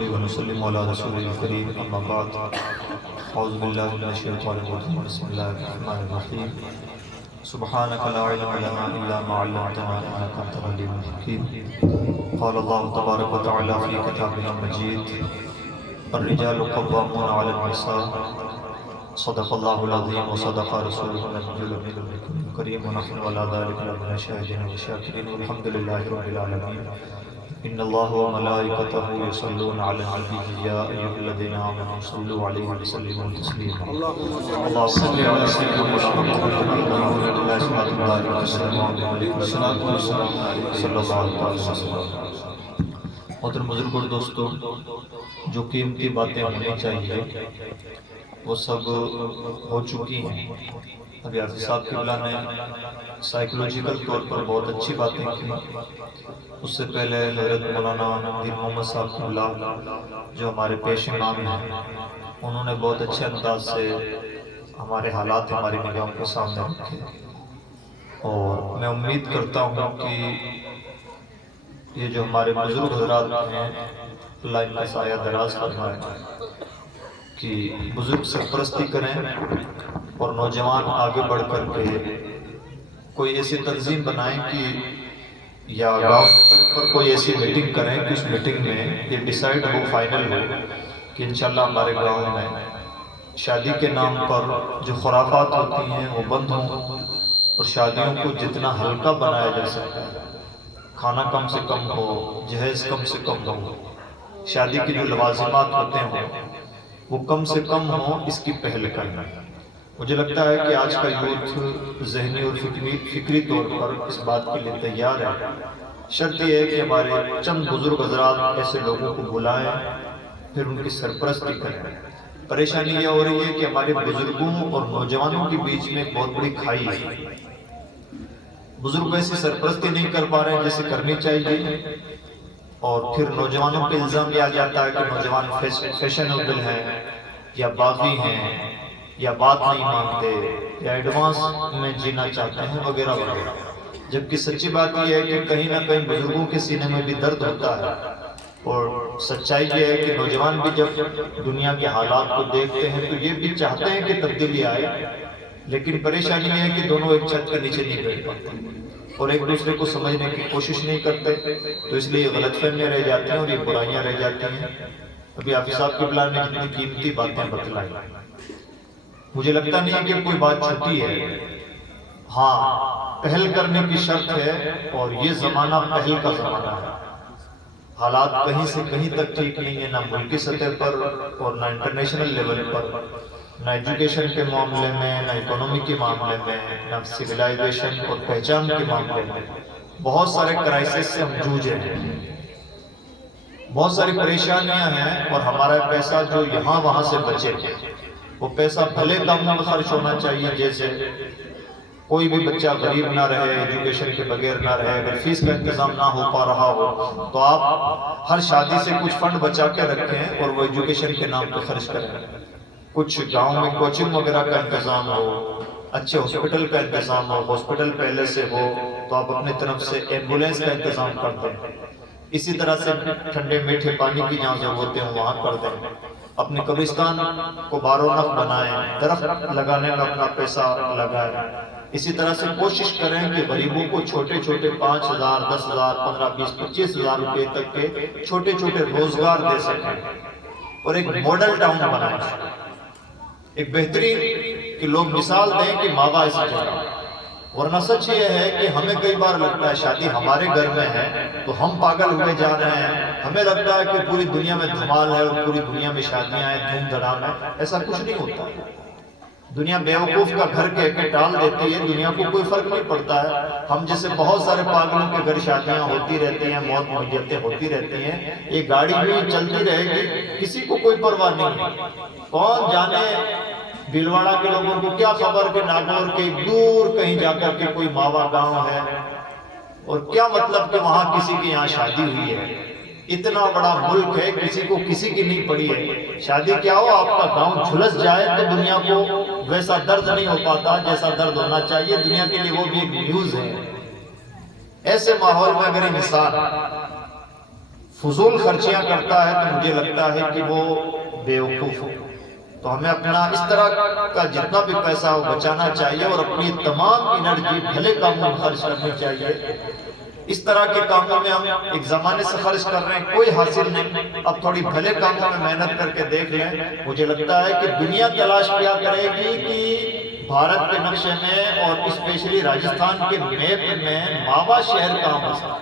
ونصلي ونسلم على رسول الكريم أما بعد أعوذ بالله من الشيطان الرجيم بسم الله الرحمن الرحيم سبحانك لا علم لنا إلا ما علمتنا إنك أنت العليم الحكيم قال الله تبارك وتعالى في كتابه المجيد الرجال قوامون على النساء صدق الله العظيم وصدق رسوله النبي الكريم ونحن على ذلك من الشاهدين والشاكرين والحمد لله رب العالمين إن الله وملائكته يصلون على النبي يا أيها الذين آمنوا صلوا عليه وسلموا تسليما اللهم صل على سيدنا محمد صلى الله عليه وسلم. محترم بزرگ اور دوستو، جو قیمتی باتیں ہونی چاہیے وہ سب ہو چکی ہیں. ابھی حافظ صاحب قبلہ نے سائیکولوجیکل طور پر بہت اچھی باتیں کی. اس سے پہلے حضرت مولانا دین محمد صاحب قبلہ جو ہمارے پیش امام ہیں، انہوں نے بہت اچھے انداز سے ہمارے حالات ہماری نگاہوں کے سامنے رکھے. اور میں امید کرتا ہوں کہ یہ جو ہمارے بزرگ حضرات ہیں اللہ ان کا سایہ دراز فرمائے کہ بزرگ سرپرستی کریں اور نوجوان آگے بڑھ کر کے کوئی ایسی تنظیم بنائیں کہ یا گاؤں پر کوئی ایسی میٹنگ کریں کہ اس میٹنگ میں یہ ڈیسائیڈ ہو، فائنل ہو کہ انشاءاللہ ہمارے گاؤں میں شادی کے نام پر جو خرافات ہوتی ہیں وہ بند ہوں اور شادیوں کو جتنا ہلکا بنایا جا سکتا ہے، کھانا کم سے کم ہو، جہیز کم سے کم ہو، شادی کے جو لوازمات ہوتے ہیں وہ کم سے کم ہوں، اس کی پہل کرنا. مجھے لگتا ہے کہ آج کا یوتھ ذہنی اور فکری طور پر اس بات کے لیے تیار ہے. شرط یہ ہے کہ ہمارے چند بزرگ حضرات ایسے لوگوں کو بلائیں، پھر ان کی سرپرستی کریں. پریشانی یہ ہو رہی ہے کہ ہمارے بزرگوں اور نوجوانوں کے بیچ میں ایک بہت بڑی کھائی ہے. بزرگ ایسی سرپرستی نہیں کر پا رہے ہیں جیسے کرنی چاہیے، اور پھر نوجوانوں پہ الزام لیا جاتا ہے کہ نوجوان فیشنیبل ہیں یا باغی ہیں یا بات نہیں مانتے یا ایڈوانس میں جینا چاہتے ہیں وغیرہ وغیرہ. جبکہ سچی بات یہ ہے کہ کہیں نہ کہیں بزرگوں کے سینے میں بھی درد ہوتا ہے، اور سچائی یہ ہے کہ نوجوان بھی جب دنیا کے حالات کو دیکھتے ہیں تو یہ بھی چاہتے ہیں کہ تبدیلی آئے، لیکن پریشانی یہ ہے کہ دونوں ایک چھت کے نیچے نہیں بیٹھ پاتے اور ایک دوسرے کو سمجھنے کی کوشش نہیں کرتے، تو اس لیے غلط فہمیاں رہ جاتی ہیں اور یہ برائیاں رہ جاتی ہیں. ابھی حافظ صاحب قبلہ نے جتنی قیمتی باتیں بتلائی، مجھے لگتا نہیں ہے کہ کوئی بات چھوٹی ہے. ہاں، پہل کرنے کی شرط ہے، اور یہ زمانہ پہل کا زمانہ ہے. حالات کہیں سے کہیں تک ٹھیک نہیں ہے، نہ ملکی سطح پر اور نہ انٹرنیشنل لیول پر، نہ ایجوکیشن کے معاملے میں، نہ اکنومی کے معاملے میں، نہ سویلائزیشن اور پہچان کے معاملے میں. بہت سارے کرائسس سے ہم جوجھ رہے ہیں، بہت ساری پریشانیاں ہیں، اور ہمارا پیسہ جو یہاں وہاں سے بچے، وہ پیسہ بھلے کم میں خرچ ہونا چاہیے. جیسے کوئی بھی بچہ غریب نہ رہے، ایجوکیشن کے بغیر نہ رہے. اگر فیس کا انتظام نہ ہو پا رہا ہو تو آپ ہر شادی سے کچھ فنڈ بچا کے رکھیں اور وہ ایجوکیشن کے نام پہ خرچ کریں. کچھ گاؤں میں کوچنگ وغیرہ کا انتظام ہو، اچھے ہاسپٹل کا انتظام ہو، ہاسپٹل پہلے سے ہو تو آپ اپنی طرف سے ایمبولینس کا انتظام کر دیں. اسی طرح سے ٹھنڈے میٹھے پانی کی جہاں ضرورتیں ہوں وہاں کر دیں. اپنے قبرستان کو بارونق بنائیں، درخت لگانے میں اپنا پیسہ لگائیں. اسی طرح سے کوشش کریں کہ غریبوں کو چھوٹے چھوٹے 5,000 10,000 15 20 25,000 روپے تک کے چھوٹے چھوٹے روزگار دے سکیں، اور ایک ماڈل ٹاؤن بنائیں. ایک بہترین کہ لوگ مثال دیں کہ ماوا ایسی جگہ. ورنہ سچ یہ ہے کہ ہمیں کئی بار لگتا ہے شادی ہمارے گھر میں ہے تو ہم پاگل ہوئے جا رہے ہیں. ہمیں لگتا ہے کہ پوری دنیا میں دھمال ہے اور پوری دنیا میں شادیاں ہیں، دھوم دھڑام ہے. ایسا کچھ نہیں ہوتا. دنیا بیوقوف کا گھر کہہ کے ٹال دیتی ہے، دنیا کو کوئی فرق نہیں پڑتا ہے. ہم جیسے بہت سارے پاگلوں کے گھر شادیاں ہوتی رہتی ہیں، موت میتیں ہوتی رہتی ہیں. یہ گاڑی بھی چلتی رہے گی، کسی کو کوئی پرواہ نہیں. کون جانے بھیلواڑہ کے لوگوں کو کیا خبر کہ ناگور کے دور کہیں جا کر کے کوئی ماوا گاؤں ہے، اور کیا مطلب کہ وہاں کسی کی یہاں شادی ہوئی ہے. اتنا بڑا ملک ہے، کسی کو کسی کی نہیں پڑی ہے. شادی کیا ہو، آپ کا گاؤں جھلس جائے تو دنیا کو ویسا درد نہیں ہو پاتا جیسا درد ہونا چاہیے. دنیا کے لیے وہ بھی ایک نیوز ہے. ایسے ماحول میں اگر انسان فضول خرچیاں کرتا ہے تو مجھے لگتا ہے کہ وہ بیوقوف ہے۔ تو ہمیں اپنا اس طرح کا جتنا بھی پیسہ ہو بچانا چاہیے اور اپنی تمام انرجی بھلے کاموں میں خرچ کرنی چاہیے۔ اس طرح کے کاموں میں ہم ایک زمانے سے خرچ کر رہے ہیں، کوئی حاصل نہیں، اب تھوڑی بھلے کاموں میں محنت کر کے دیکھ لیں۔ مجھے لگتا ہے کہ دنیا تلاش کیا کرے گی کہ بھارت کے نقشے میں اور اسپیشلی راجستھان کے میپ میں ماوا شہر کہاں بسا۔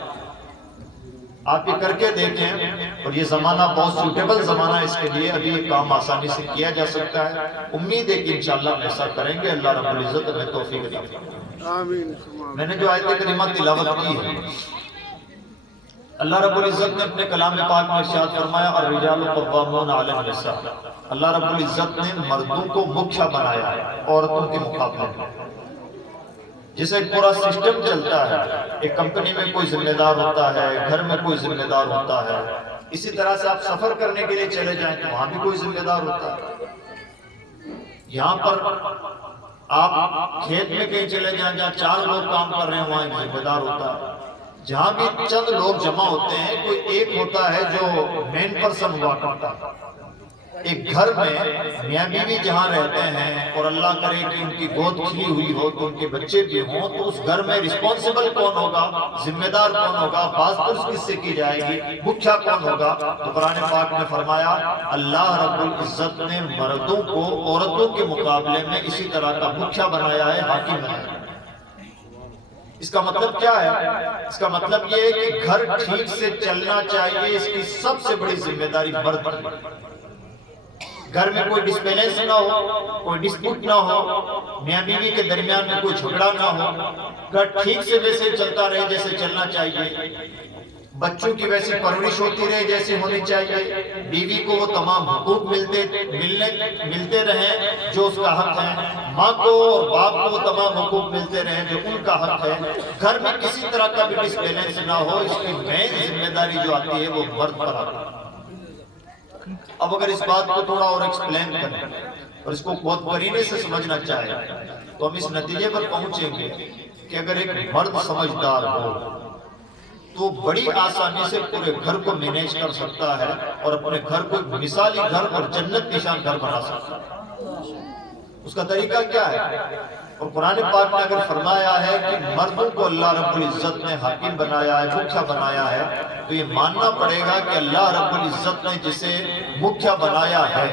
آپ یہ کر کے دیکھیں، اور یہ زمانہ بہت سوٹیبل زمانہ ہے اس کے لیے، ابھی یہ کام آسانی سے کیا جا سکتا ہے۔ امید ہے کہ انشاءاللہ ہم ایسا کریں گے۔ اللہ رب العزت ہمیں توفیق عطا فرمائے۔ آمین۔ میں نے جو آیت کریمہ تلاوت کی ہے، اللہ رب العزت نے اپنے کلام پاک میں ارشاد فرمایا الرجال قوامون علی النساء۔ اللہ رب العزت نے مردوں کو مکھیا بنایا ہے عورتوں کے مقابلے میں۔ جیسے ایک پورا سسٹم چلتا ہے، ایک کمپنی میں کوئی ذمہ دار ہوتا ہے، گھر میں کوئی ذمہ دار ہوتا ہے، اسی طرح سے آپ سفر کرنے کے لیے چلے جائیں تو وہاں بھی کوئی ذمہ دار ہوتا ہے۔ یہاں پر آپ کھیت میں کہیں چلے جائیں جہاں 4 لوگ کام کر رہے ہیں وہاں ایک ذمہ دار ہوتا ہے۔ جہاں بھی چند لوگ جمع ہوتے ہیں کوئی ایک ہوتا ہے جو مین پرسن ہوا کرتا ہے۔ ایک گھر میں میاں بیوی جہاں رہتے ہیں اور اللہ کرے کہ ان کی گود کھلی ہوئی ہو تو ان کے بچے بھی ہوں، تو اس گھر میں رسپانسبل کون ہوگا، ذمہ دار کون ہوگا، باز پرس کس سے کی جائے گی، مکھیا کون ہوگا؟ تو قرآن پاک نے فرمایا اللہ رب العزت نے مردوں کو عورتوں کے مقابلے میں اسی طرح کا مکھیا بنایا ہے، حاکم بنایا ہے۔ اس کا مطلب کیا ہے؟ اس کا مطلب یہ ہے کہ گھر ٹھیک سے چلنا چاہیے، اس کی سب سے بڑی ذمہ داری مرد کی۔ گھر میں کوئی ڈسبیلنس نہ ہو، کوئی ڈسپیوٹ نہ ہو، میاں بیوی کے درمیان میں کوئی جھگڑا نہ ہو، گھر ٹھیک سے ویسے چلتا رہے جیسے چلنا چاہیے، بچوں کی ویسی پرورش ہوتی رہے جیسے ہونی چاہیے، بیوی کو وہ تمام حقوق ملتے رہیں جو اس کا حق ہے، ماں کو اور باپ کو وہ تمام حقوق ملتے رہیں جو ان کا حق ہے، گھر میں کسی طرح کا بھی ڈس بیلنس نہ ہو، اس کی مین ذمہ داری جو آتی ہے وہ مرد پر آتی ہے۔ اب اگر اس بات کو تھوڑا اور ایکسپلین کریں اور اس کو بہت قرینے سے سمجھنا چاہیں تو ہم اس نتیجے پر پہنچیں گے کہ اگر ایک مرد سمجھدار ہو تو بڑی آسانی سے پورے گھر کو مینیج کر سکتا ہے اور اپنے گھر کو ایک مثالی گھر اور جنت نشان گھر بنا سکتا ہے۔ اس کا طریقہ کیا ہے؟ اور قرآن پاک نے اگر فرمایا ہے کہ مردوں کو اللہ رب العزت نے حاکم بنایا ہے، مکھیا بنایا ہے، تو یہ ماننا پڑے گا کہ اللہ رب العزت نے جسے مکھیا بنایا ہے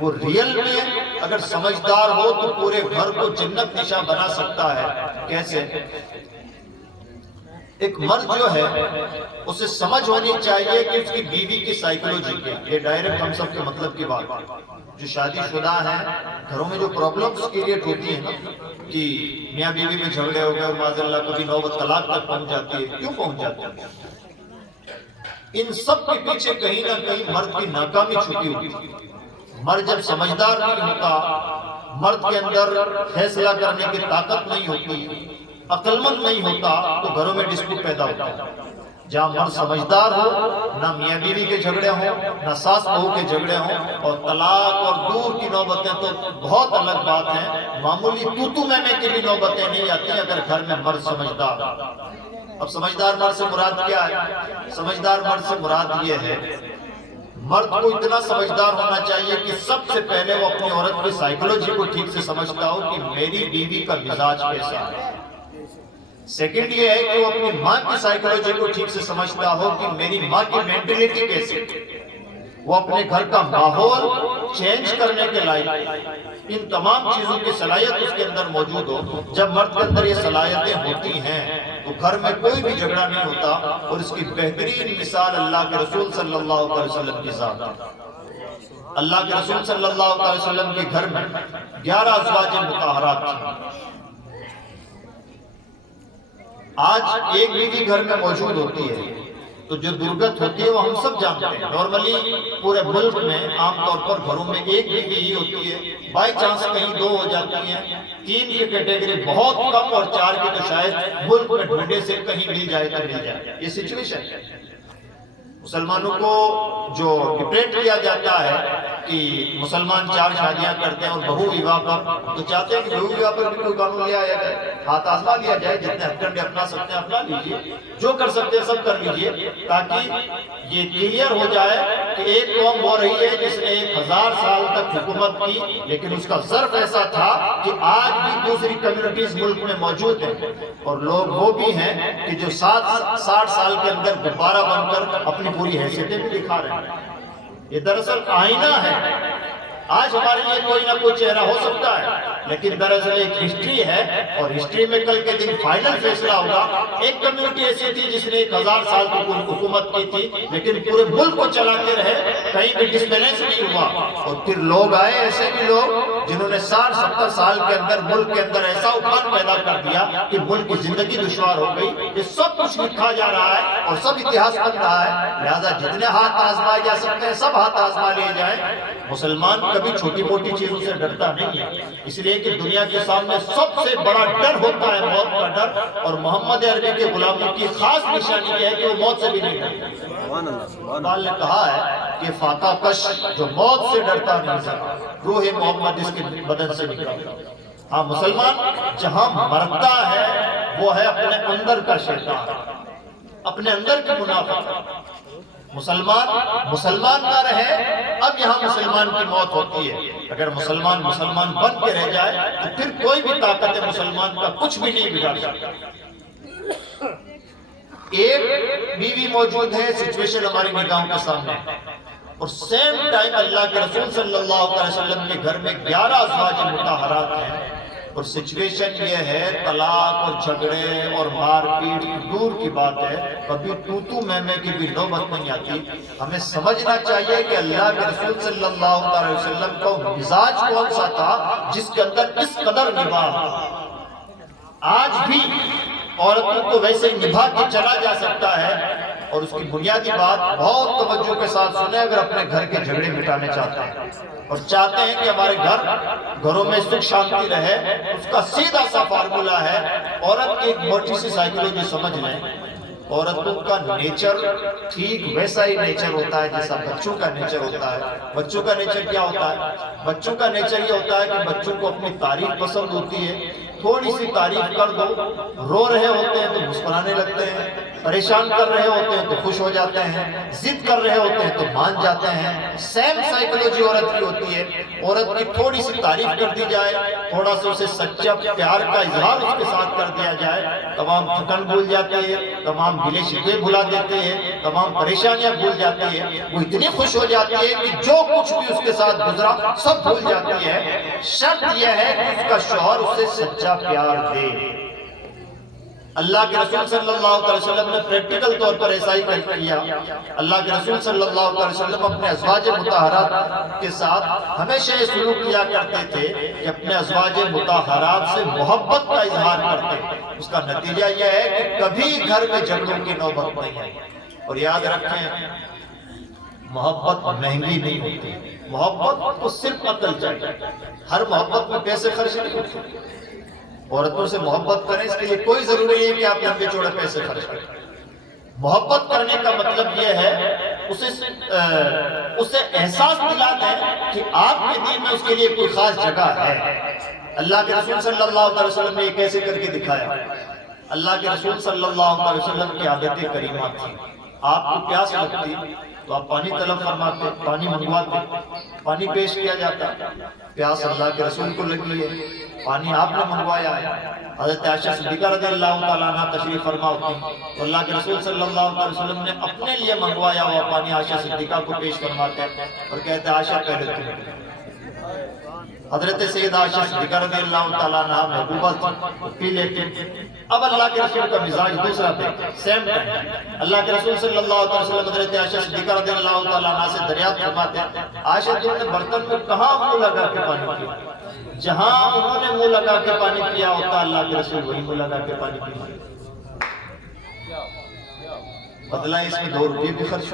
وہ ریئل میں اگر سمجھدار ہو تو پورے گھر کو جنت نشان بنا سکتا ہے۔ کیسے؟ ایک مرد جو ہے اسے سمجھ ہونی چاہیے کہ اس کی بیوی کی سائیکلوجی کیا، یہ ڈائریکٹ ہم سب کے مطلب کی بات ہے۔ جو شادی شدہ ہیں گھروں میں جو پرابلمز کریٹ ہوتی ہیں نا کہ میاں بیوی میں جھگڑے ہو گئے اور معاذ اللہ کبھی نوبت طلاق تک پہنچ جاتی ہے، کیوں پہنچ جاتی ہے؟ ان سب کے پیچھے کہیں نہ کہیں مرد کی ناکامی چھپی ہوتی ہے۔ مرد جب سمجھدار نہیں ہوتا، مرد کے اندر فیصلہ کرنے کی طاقت نہیں ہوتی، عقل مند نہیں ہوتا، تو گھروں میں ڈسپیوٹ پیدا ہوتا ہے۔ جہاں مرد سمجھدار ہو، نہ میاں بیوی کے جھگڑے ہوں، نہ ساس بہو کے جھگڑے ہوں، اور طلاق اور دور کی نوبتیں تو بہت الگ بات ہیں، معمولی تو میں کے بھی نوبتیں نہیں آتی اگر گھر میں مرد سمجھدار ہو۔ اب سمجھدار مرد سے مراد کیا ہے؟ سمجھدار مرد سے مراد یہ ہے مرد کو اتنا سمجھدار ہونا چاہیے کہ سب سے پہلے وہ اپنی عورت کی سائیکلوجی کو ٹھیک سے سمجھتا ہو کہ میری بیوی کا مزاج کیسا ہے۔ سیکنڈ یہ ہے کہ وہ اپنی ماں کی سائیکلوجی کو ٹھیک سے سمجھتا ہو کہ میری ماں کی مینٹلٹی کیسی، وہ اپنے گھر کا ماحول چینج کرنے کے لائق، ان تمام چیزوں کی صلاحیت اس کے اندر موجود ہو۔ جب مرد کے اندر یہ صلاحیتیں ہوتی ہیں تو گھر میں کوئی بھی جھگڑا نہیں ہوتا، اور اس کی بہترین مثال اللہ کے رسول صلی اللہ علیہ وسلم کی ذات ہے۔ اللہ کے رسول صلی اللہ علیہ وسلم کے گھر میں 11 ازواج مطہرات تھیں۔ آج ایک بیوی گھر میں موجود ہوتی ہے تو جو درگت ہوتی ہے وہ ہم سب جانتے ہیں۔ نارملی پورے ملک میں عام طور پر گھروں میں ایک بیوی ہی ہوتی ہے، بائی چانس کہیں 2 ہو جاتی ہیں، 3 کی کیٹیگری بہت کم، اور 4 کی تو شاید ملک میں ڈھونڈے سے کہیں مل جائے تو مل جائے۔ یہ سچویشن ہے۔ مسلمانوں کو جو ڈپریٹ کیا جاتا ہے کہ مسلمان 4 شادیاں کرتے ہیں اور بہو وواہ پر، تو چاہتے ہیں کہ بہو وواہ پر بھی کوئی قانون لے آیا جائے، ہاتھ آزما لیا جائے، جتنے ہتھکنڈے اپنا سکتے ہیں اپنا لیجئے، جو کر سکتے ہیں سب کر لیجئے، تاکہ یہ کلیئر ہو جائے کہ ایک قوم ہو رہی ہے جس نے 1000 سال تک حکومت کی، لیکن اس کا ظرف ایسا تھا کہ آج بھی دوسری کمیونٹیز ملک میں موجود ہیں، اور لوگ وہ بھی ہیں کہ جو 60 سال کے اندر دوبارہ بن کر اپنی پوری حیثیتیں بھی دکھا رہے ہیں۔ یہ دراصل آئینہ ہے۔ آج ہمارے لیے کوئی نہ کوئی چہرہ ہو سکتا ہے، لیکن دراصل ایک ہسٹری ہے، اور ہسٹری میں کل کے دن فائنل فیصلہ ہوگا۔ ایک کمیونٹی ایسی تھی جس نے 1000 سال کی حکومت کی تھی، لیکن پورے ملک کو چلاتے رہے، کہیں بھی ڈسبیلنس نہیں ہوا، اور پھر لوگ آئے، ایسے بھی لوگ جنہوں نے 60-70 سال کے اندر ملک کے اندر ایسا اپان پیدا کر دیا کہ ملک کی زندگی دشوار ہو گئی۔ یہ سب کچھ لکھا جا رہا ہے اور سب اتہاس بن رہا ہے، لہذا جتنے ہاتھ آزمائے جا سکتے ہیں سب ہاتھ آزما لیے جائیں۔ مسلمان کبھی چھوٹی موٹی چیزوں سے ڈرتا نہیں ہے، اس لیے کہ دنیا کے سامنے سب سے بڑا ڈر ہوتا ہے موت کا ڈر، اور محمد عربی کے غلاموں کی خاص نشانی یہ ہے کہ وہ موت سے بھی نہیں ڈرتے۔ اقبال نے کہا ہے کہ فاقہ کش جو موت سے ڈرتا نہیں تھا، روح محمد اس کے بدن سے نکلا۔ ہاں، مسلمان جہاں مرتا ہے وہ ہے اپنے اندر کا شیطان، اپنے اندر کی منافقت۔ مسلمان نہ رہے، اب یہاں مسلمان کی موت ہوتی ہے۔ اگر مسلمان بن کے رہ جائے تو پھر کوئی بھی طاقت مسلمان کا کچھ بھی نہیں بگاڑ سکتا۔ ایک بیوی موجود ہے، سچویشن ہماری نگاہوں کے سامنے، اور سیم ٹائم اللہ کے رسول صلی اللہ علیہ وسلم کے گھر میں 11 ازواج مطہرات ہیں، اور سچویشن یہ ہے طلاق اور جھگڑے اور مار پیٹ دور کی بات ہے، کبھی تو میں کی بھی نوبت نہیں آتی۔ ہمیں سمجھنا چاہیے کہ اللہ کے رسول صلی اللہ علیہ وسلم کا مزاج کون سا تھا جس کے اندر اس قدر نباہ۔ آج بھی عورتوں کو ویسے نبھا کے چلا جا سکتا ہے، اور اس کی بنیادی بات بہت توجہ کے ساتھ سنیں اگر اپنے گھر کے جھگڑے مٹانے چاہتے ہیں اور چاہتے ہیں کہ ہمارے گھروں میں سکھ شانتی رہے، اس کا سیدھا سا فارمولا ہے، عورت کی ایک موٹی سی سائیکلوجی سمجھ لیں۔ عورتوں کا نیچر ٹھیک ویسا ہی نیچر ہوتا ہے جیسا بچوں کا نیچر ہوتا ہے۔ بچوں کا نیچر کیا ہوتا ہے؟ بچوں کا نیچر یہ ہوتا ہے کہ بچوں کو اپنی تعریف پسند ہوتی ہے، تھوڑی سی تعریف کر دو، رو رہے ہوتے ہیں تو مسکرانے لگتے ہیں، پریشان کر رہے ہوتے ہیں تو خوش ہو جاتے ہیں، ضد کر رہے ہوتے ہیں تو مان جاتے ہیں۔ سیم سائیکلوجی عورت کی ہوتی ہے۔ عورت کی تھوڑی سی تعریف کر دی جائے، تھوڑا سا اسے سچا پیار کا اظہار اس کے ساتھ کر دیا جائے، تمام تھکن بھول جاتے ہیں، تمام گلے شکوے بھلا دیتے ہیں، تمام پریشانیاں بھول جاتی ہیں، وہ اتنی خوش ہو جاتی ہے کہ جو کچھ بھی اس کے ساتھ گزرا سب بھول جاتی ہے۔ شرط یہ ہے کہ اس کا شوہر اسے سچا پیار دے۔ اللہ کے رسول صلی اللہ علیہ وسلم نے پریکٹیکل طور پر ایسا ہی کیا۔ اللہ کے رسول صلی اللہ علیہ وسلم اپنے ازواج مطہرات کے ساتھ ہمیشہ یہ سلوک کیا کرتے تھے کہ اپنے ازواج مطہرات سے محبت کا اظہار کرتے۔ اس کا نتیجہ یہ ہے کہ کبھی گھر میں جھگڑوں کی نوبت نہیں ہے۔ اور یاد رکھیں، محبت مہنگی نہیں ہوتی، محبت کو صرف عقل چاہیے۔ ہر محبت میں پیسے خرچ نہیں ہوتے۔ عورتوں سے محبت کریں، اس کے لیے کوئی ضروری نہیں کہ آپ لمبے چوڑے پیسے خرچ کریں۔ محبت کرنے کا مطلب یہ ہے اسے احساس دلا دیں کہ آپ کے دل میں اس کے لیے کوئی خاص جگہ ہے۔ اللہ کے رسول صلی اللہ علیہ وسلم نے یہ کیسے کر کے دکھایا؟ اللہ کے رسول صلی اللہ علیہ وسلم کی عادت کریمہ تھی۔ آپ کو پیاس لگتی تو آپ پانی طلب فرماتے، پانی منگواتے، پانی پیش کیا جاتا۔ پیاس اللہ کے رسول کو لگی ہے، پانی آپ نے منگوایا ہے۔ حضرت عائشہ صدیقہ رضی اللہ تعالیٰ عنہ تشریف فرما ہوتی تو اللہ کے رسول صلی اللہ علیہ وسلم نے اپنے لیے منگوایا ہوا پانی عائشہ صدیقہ کو پیش فرماتے اور کہتے عائشہ پہلے تم۔ حضرت سیدہ عائشہ صدیقہ رضی اللہ تعالیٰ عنہ محبوبہ تھی، پی لیتے۔ اب اللہ کے رسول کا مزاج دوسرا تھا، سیم ٹائم اللہ کے رسول صلی اللہ علیہ وسلم حضرت عائشہ صدیقہ رضی اللہ تعالیٰ عنہ سے دریافت فرماتے عائشہ تم نے برتن میں کہاں منہ لگا کے پانی پیا؟ جہاں انہوں نے منہ لگا کے پانی پیا ہوتا اللہ کے رسول وہی منہ لگا کے پانی پیا۔ بدلہ اس میں 2 روپے بھی خرچ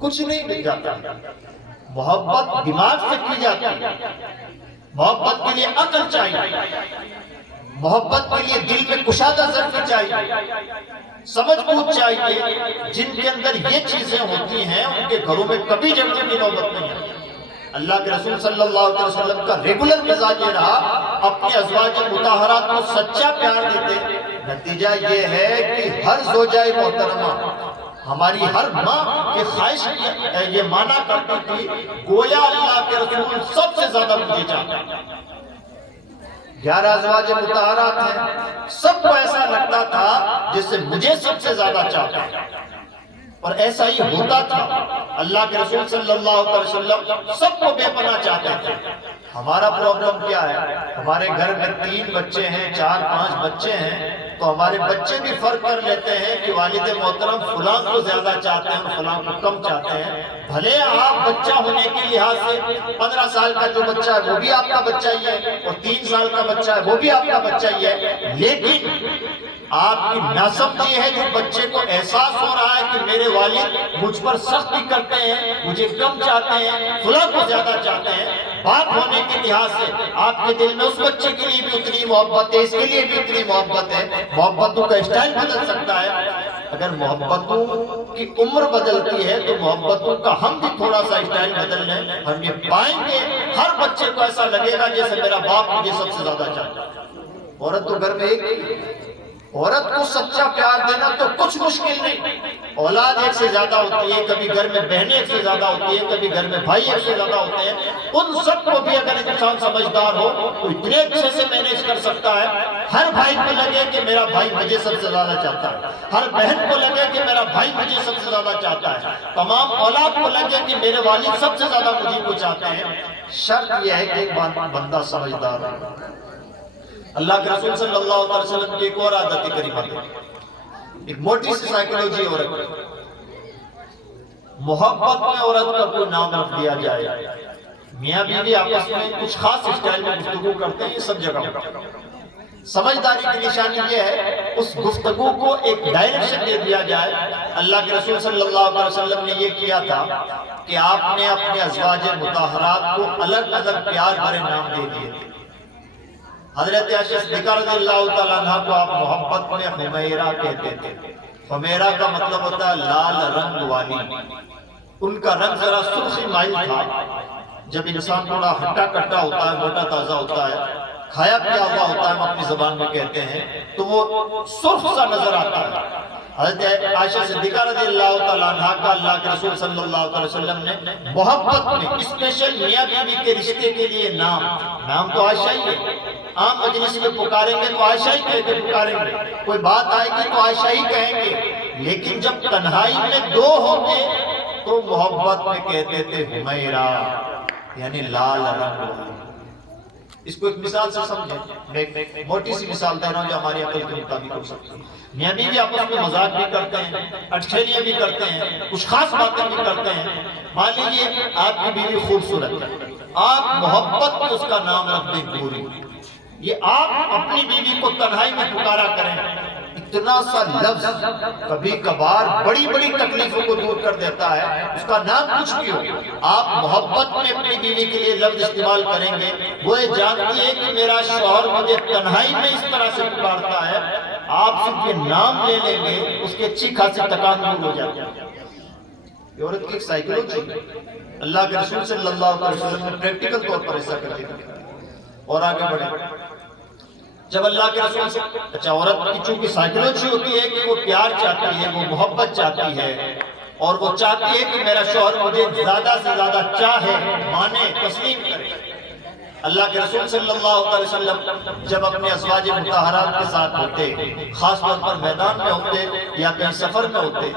کچھ نہیں مل جاتا۔ محبت دماغ سے کی جاتی ہے، محبت کے لیے عقل چاہیے، محبت کے لیے دل میں کشادہ ظرفی چاہیے، سمجھ بوجھ چاہیے۔ جن کے اندر یہ چیزیں ہوتی ہیں ان کے گھروں میں کبھی جھگڑے کی نوبت نہیں ہے۔ اللہ کے رسول صلی اللہ علیہ وسلم کا ریگولر مزاج یہ رہا، اپنی ازواج مطہرات کو سچا پیار دیتے۔ نتیجہ یہ ہے کہ ہر زوجہ محترمہ، ہماری ہر ماں کی خواہش یہ مانا کرتی تھی گویا اللہ کے رسول سب سے زیادہ مجھے چاہتا ہے۔ 11 ازواج مطہرات ہیں، سب کو ایسا لگتا تھا جسے مجھے سب سے زیادہ چاہتا ہے، اور ایسا ہی ہوتا تھا۔ اللہ کے رسول صلی اللہ علیہ وسلم سب کو بے پناہ چاہتے تھے۔ ہمارا پرابلم کیا ہے؟ ہمارے گھر میں 3 بچے ہیں، 4-5 بچے ہیں، تو ہمارے بچے بھی فرق کر لیتے ہیں کہ والد محترم فلاں کو زیادہ چاہتے ہیں اور فلاں کو کم چاہتے ہیں۔ بھلے آپ بچہ ہونے کے لحاظ سے 15 سال کا جو بچہ ہے وہ بھی آپ کا بچہ ہی ہے، اور 3 سال کا بچہ ہے وہ بھی آپ کا بچہ ہی ہے، لیکن آپ کی ناسمجھی ہے جو بچے کو احساس ہو رہا ہے کہ میرے والد مجھ پر سختی کرتے ہیں، مجھے کم چاہتے ہیں، فلاں کو زیادہ چاہتے ہیں۔ باپ ہونے کے لحاظ سے آپ کے دل میں اس بچے کے لیے بھی اتنی محبت ہے، اس کے لیے بھی اتنی محبت ہے۔ محبتوں کا اسٹائل بدل سکتا ہے۔ اگر محبتوں کی عمر بدلتی ہے تو محبتوں کا ہم بھی تھوڑا سا اسٹائل بدل لیں، ہم یہ پائیں گے ہر بچے کو ایسا لگے گا جیسے میرا باپ مجھے سب سے زیادہ چاہتا ہے۔ عورت تو گھر میں ایک ہی، عورت کو سچا پیار دینا تو کچھ مشکل نہیں۔ اولاد ایک سے زیادہ ہوتی ہے، کبھی گھر میں بہنیں ایک سے زیادہ ہوتی ہیں، کبھی گھر میں بھائی ایک سے زیادہ ہوتے ہیں، ان سب کو بھی اگر انسان سمجھدار ہو تو اتنے اچھے سے مینیج کر سکتا ہے۔ ہر بھائی کو لگے کہ میرا بھائی مجھے سب سے زیادہ چاہتا ہے، ہر بہن کو لگے کہ میرا بھائی مجھے سب سے زیادہ چاہتا ہے، تمام اولاد کو لگے کہ میرے والد سب سے زیادہ مجھے کو چاہتے ہیں۔ شرط یہ ہے کہ ایک بندہ سمجھدار ہے۔ اللہ کے رسول صلی اللہ علیہ وسلم کی ایک اور عادت کریمہ ہے، ایک موٹی سی سائیکولوجی عورت کی۔ محبت میں عورت کا کوئی نام رکھ دیا جائے، میاں بیوی آپس میں کچھ خاص اسٹائل میں گفتگو کرتے ہیں، یہ سب جگہ ہوتا ہے۔ سمجھداری کی نشانی یہ ہے اس گفتگو کو ایک ڈائریکشن دے دیا جائے۔ اللہ کے رسول صلی اللہ علیہ وسلم نے یہ کیا تھا کہ آپ نے اپنے ازواج مطہرات کو الگ الگ پیار بھرے نام دے دیے تھے۔ حضرت عائشہ صدیقہ رضی اللہ تعالیٰ عنہ کو آپ محبت میں حمیرہ کہتے تھے۔ حمیرہ کا مطلب ہوتا ہے لال رنگ والی۔ ان کا رنگ ذرا سرخی مائل تھا۔ جب انسان تھوڑا ہٹا کٹا ہوتا ہے، موٹا تازہ ہوتا ہے، کھایا پیا ہوا ہوتا ہے، ہم اپنی زبان میں کہتے ہیں، تو وہ سرخ سا نظر آتا ہے۔ حضرت عائشہ صدیقہ رضی اللہ تعالیٰ عنہ کا اللہ کے رسول صلی اللہ علیہ وسلم نے محبت میں اسپیشل میاں بیوی کے رشتے کے لیے نام تو عائشہ ہی ہے۔ عام مجلس میں پکاریں گے تو عائشہ ہی کہہ کے پکاریں گے، کوئی بات آئے گی تو عائشہ ہی کہیں گے، لیکن جب تنہائی میں 2 ہوتے تو محبت میں کہتے تھے حمیرہ، یعنی لال رنگ۔ اس کو ایک مثال سے سمجھیں، میں ایک موٹی سی مثال دے رہا ہوں جو ہماری عقل کے مطابق ہو سکتی ہے۔ میاں بیوی آپس میں مذاق بھی کرتے ہیں، اٹکھیلیاں بھی کرتے ہیں، کچھ خاص باتیں بھی کرتے ہیں۔ مان لیجیے آپ کی بیوی خوبصورت ہے، آپ محبت میں اس کا نام رکھ دیں پوری۔ یہ آپ اپنی بیوی کو تنہائی میں پکارا کریں، اتنا سا لفظ کبھی کبھار بڑی بڑی تکلیفوں کو دور کر دیتا ہے، اس کا نام کچھ بھی ہو۔ آپ محبت میں اپنی بیوی کے لیے لفظ استعمال کریں گے، وہ یہ جانتی ہے کہ میرا شوہر مجھے تنہائی میں اس طرح سے پکارتا ہے، آپ صرف یہ نام لے لیں گے، اس کی اچھی خاصی تکان دور ہو جاتی ہے۔ یہ عورت کی ایک سائیکولوجی ہے، اللہ کے رسول صلی اللہ علیہ وسلم نے پریکٹیکل طور پر ایسا کر دیا۔ اور آگے بڑھیں، جب اللہ کے رسول سے عورت کی چونکہ سائیکولوجی ہوتی ہے کہ وہ پیار چاہتی ہے، وہ محبت چاہتی ہے، اور وہ چاہتی ہے کہ میرا شوہر مجھے زیادہ سے زیادہ چاہے، مانے، تسلیم کرے۔ اللہ کے رسول صلی اللہ علیہ وسلم جب اپنے ازواج مطہرات کے ساتھ ہوتے، خاص طور پر میدان میں ہوتے یا کہیں سفر میں ہوتے،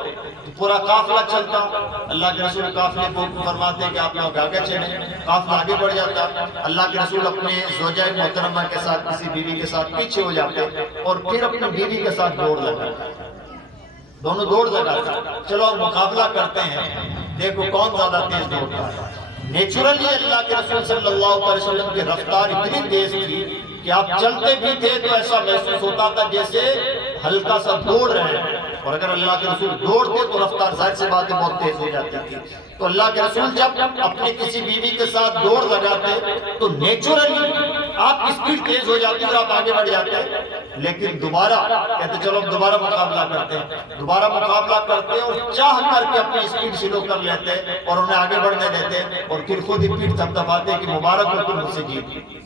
تو پورا قافلہ چلتا، اللہ کے رسول قافلے کو فرماتے کہ آپ لوگ آگے چلیں، قافلہ آگے بڑھ جاتا، اللہ کے رسول اپنے زوجہ محترمہ کے ساتھ کسی بیوی کے ساتھ پیچھے ہو جاتے اور پھر اپنی بیوی کے ساتھ دوڑ لگاتے، دونوں دوڑ لگاتے، چلو ہم مقابلہ کرتے ہیں، دیکھو کون زیادہ تیز دوڑتا ہے۔ نیچرلی اللہ کے رسول صلی اللہ علیہ وسلم کی رفتار اتنی تیز تھی کہ آپ چلتے بھی تھے تو ایسا محسوس ہوتا تھا جیسے ہلکا سا دوڑ رہے ہیں، اور اگر اللہ کے رسول دوڑتے تو رفتار ظاہر سی بات ہے بہت تیز ہو جاتی تھی. تو اللہ کے رسول جب اپنی کسی بیوی کے ساتھ دوڑ لگاتے تو نیچرلی آپ کی سپیڈ تیز ہو جاتی اور آپ آگے بڑھ جاتے. لیکن دوبارہ کہتے چلو اب دوبارہ مقابلہ کرتے ہیں, دوبارہ مقابلہ کرتے اور چاہ کر کے اپنی سپیڈ سلو کر لیتے اور انہیں آگے بڑھنے دیتے اور پھر خود ہی پیٹھ تھپتھپاتے کہ مبارک ہو تم مجھ سے جیت.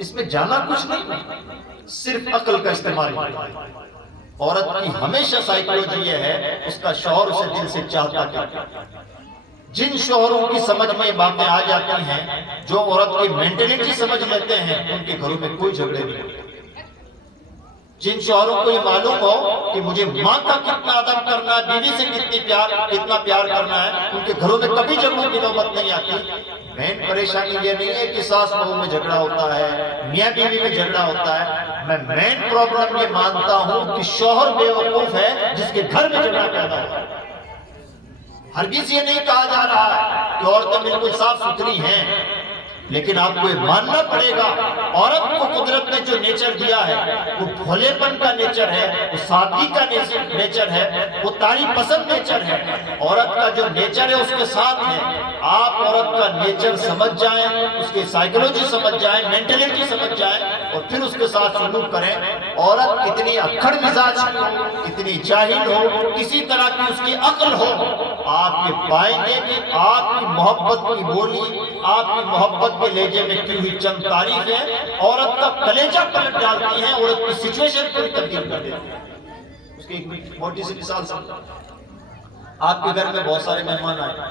اس میں جانا کچھ نہیں, صرف عقل کا استعمال. عورت کی ہمیشہ سائیکولوجی یہ ہے, اس کا شوہر اسے دل سے چاہتا کیا. جن شوہروں کی سمجھ میں باتیں آ جاتی ہیں, جو عورت کی مینٹلٹی سمجھ لیتے ہیں, ان کے گھروں میں کوئی جھگڑے نہیں ہوتے. جن شوہروں کو یہ معلوم ہو کہ مجھے ماں کا کتنا ادب کرنا ہے, بیوی سے کتنا پیار کرنا ہے, ان کے گھروں میں کبھی جھگڑوں کی نوبت نہیں آتی. مین پریشانی یہ نہیں ہے کہ ساس بہو میں جھگڑا ہوتا ہے, میاں بیوی میں جھگڑا ہوتا ہے. میں مین پرابلم یہ مانتا ہوں کہ شوہر بے وقوف ہے جس کے گھر میں جھگڑا پیدا ہوتا ہے. ہرگز یہ نہیں کہا جا رہا ہے کہ عورتیں بالکل صاف ستھری ہیں, لیکن آپ کو یہ ماننا پڑے گا عورت کو قدرت نے جو نیچر دیا ہے وہ بھولے پن کا نیچر ہے, وہ سادگی کا نیچر ہے, وہ تعریف پسند نیچر ہے. عورت کا جو نیچر ہے اس کے ساتھ ہے. آپ عورت کا نیچر سمجھ جائیں, اس کی سائیکولوجی سمجھ جائیں, مینٹلٹی سمجھ جائیں اور پھر اس کے ساتھ سلوک کریں. عورت کتنی اکھڑ مزاج کی ہو, کتنی جاہل ہو, کسی طرح کی اس کی عقل ہو, آپ یہ پائیں گے کہ آپ کی محبت کی بولی, آپ کی محبت کے لہجے میں کی ہوئی چند تعریفیں عورت کا کلیجہ پلٹ ڈالتی ہیں, عورت کی سچویشن کو تبدیل کر دیتی ہیں. اس کی ایک موٹی سی مثال سمجھو. آپ کے گھر میں بہت سارے مہمان آئے.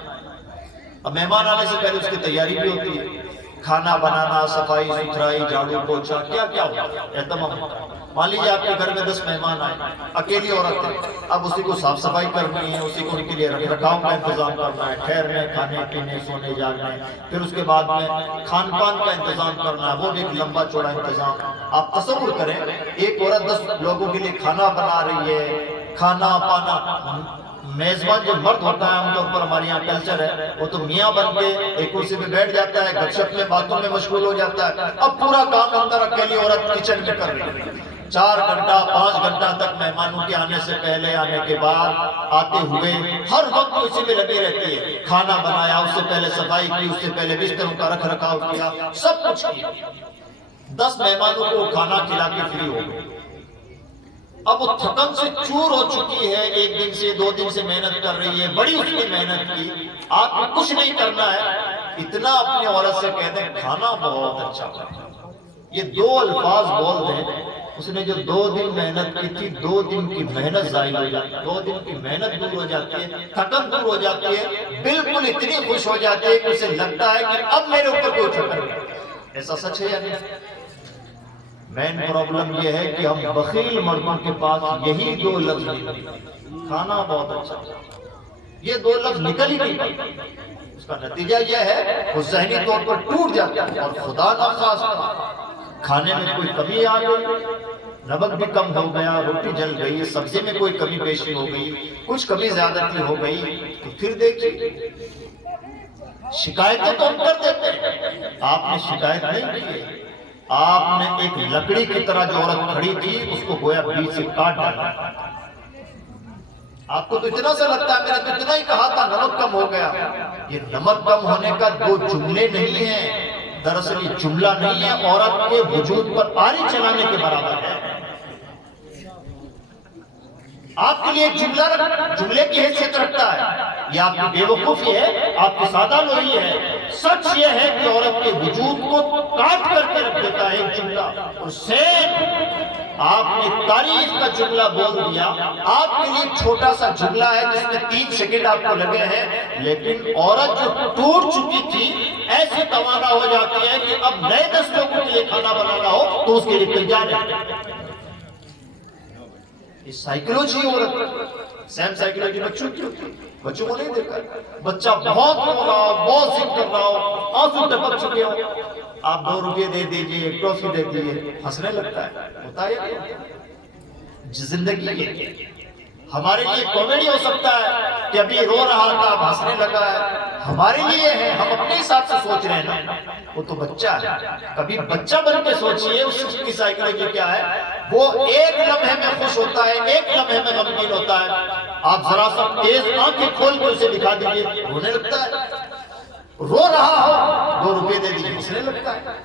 اب مہمان آنے سے پہلے اس کی تیاری بھی ہوتی ہے, کھانا بنانا, صفائی ستھرائی, جھاڑو پوچھا, کیا کیا ہوتا ہے, اہتمام ہوتا ہے. مان لیجیے آپ کے گھر میں 10 مہمان آئے, اکیلی عورت ہے, اب اسی کو صاف صفائی کرنی ہے, اسی کو ان کے لیے رکھ رکھاؤ کا انتظام کرنا ہے, ٹھہرنے, کھانے پینے, سونے جاگنے, پھر اس کے بعد میں کھان پان کا انتظام کرنا ہے, وہ بھی ایک لمبا چوڑا انتظام. آپ تصور کریں ایک عورت 10 لوگوں کے لیے کھانا بنا رہی ہے, کھانا پانا. میزبان جو مرد ہوتا ہے عام طور پر ہمارے یہاں کلچر ہے, وہ تو میاں بن کے ایک کرسی پہ بیٹھ جاتا ہے, گپ شپ میں باتوں میں مشغول ہو جاتا ہے. اب پورا کام اندر اکیلی عورت کچن میں کر رہی ہے. 4 گھنٹہ 5 گھنٹہ تک مہمانوں کے آنے سے پہلے, آنے کے بعد, آتے ہوئے ہر وقت اسی میں لگی رہتی ہے. کھانا بنایا, اس سے پہلے صفائی کی, اس سے پہلے بستروں کا رکھ رکھاؤ کیا, سب کچھ کیا. 10 مہمانوں کو کھانا کھلا کے فری ہو گئے. اب وہ تھکن سے چور ہو چکی ہے, 1 دن سے 2 دن سے محنت کر رہی ہے, بڑی اس نے محنت کی. آپ کو کچھ نہیں کرنا ہے, اتنا اپنی عورت سے کہتے ہیں کھانا بہت اچھا بنا. یہ 2 الفاظ بول دیں, اس نے جو 2 دن محنت کی تھی, 2 دن کی محنت ضائع ہو جاتی ہے, 2 دن کی محنت دور ہو جاتی ہے, تھکن دور ہو جاتی ہے, بالکل اتنی خوش ہو جاتی ہے کہ اسے لگتا ہے کہ اب میرے اوپر کوئی تھکن نہیں. ایسا سچ ہے یا نہیں؟ مین پرابلم یہ ہے کہ ہم بخیل مردوں کے پاس یہی 2 لفظ نہیں, کھانا بہت اچھا, یہ 2 لفظ نکل ہی نہیں. اس کا نتیجہ یہ ہے وہ ذہنی طور پر ٹوٹ جاتا ہے. اور خدا نخواستہ کھانے میں کوئی کمی آ گئی, نمک بھی کم ہو گیا, روٹی جل گئی, سبزی میں کوئی کمی پیشی ہو گئی, کچھ کمی زیادتی ہو گئی, تو پھر دیکھیے شکایتیں تو ہم کر دیتے ہیں. آپ نے شکایت نہیں کی, آپ نے ایک لکڑی کی طرح جو عورت کھڑی تھی اس کو گویا بیچ سے کاٹ ڈالا. آپ کو تو اتنا سا لگتا ہے, میں نے تو اتنا ہی کہا تھا نمک کم ہو گیا. یہ نمک کم ہونے کا 2 جملے نہیں ہیں, دراصل یہ جملہ نہیں ہے, عورت کے وجود پر آری چلانے کے برابر ہے. آپ کے لیے جملے کی حیثیت رکھتا ہے. یہ آپ کی بے وقوفی ہے, آپ کی سادہ لوئی ہے. سچ یہ ہے کہ عورت کے وجود کو کاٹ کر کے رکھ دیتا ہے ایک جملہ. اور سیم آپ نے تعریف کا جملہ بول دیا, آپ کے لیے چھوٹا سا جملہ ہے جس میں 3 سیکنڈ آپ کو لگے ہیں, لیکن عورت جو ٹوٹ چکی تھی ایسی توانا ہو جاتی ہے کہ اب نئے 10 لوگوں کے لیے کھانا بنانا ہو تو اس کے لیے تیار ہے. یہ سائیکولوجی عورت, سیم سائیکولوجی بچوں کی ہوتی ہے. بچوں کو نہیں دیکھا, بچہ بہت رو رہا ہو, بہت ضد کر رہا ہو, آنسو ٹپک چکے ہو, آپ 2 روپے دے دیجئے, ایک ٹرافی دے دیجئے, ہنسنے لگتا ہے. ہوتا ہے زندگی کے ہمارے لیے کامیڈی ہو سکتا ہے کہ ابھی رو رہا تھا اب ہنسنے لگا ہے, ہمارے لیے ہے، ہم اپنے حساب سے سوچ رہے ہیں نا، وہ تو بچہ ہے۔ کبھی بچہ بن کے سوچئے اس کی سائیکالوجی کیا ہے، وہ ایک لمحے میں خوش ہوتا ہے، ایک لمحے میں غمگین ہوتا ہے۔ آپ ذرا سا تیز آنکھیں کھول کے اسے دکھا دیجئے، رونے لگتا ہے، رو رہا ہو 2 روپے دے دیجئے ہنسنے لگتا ہے۔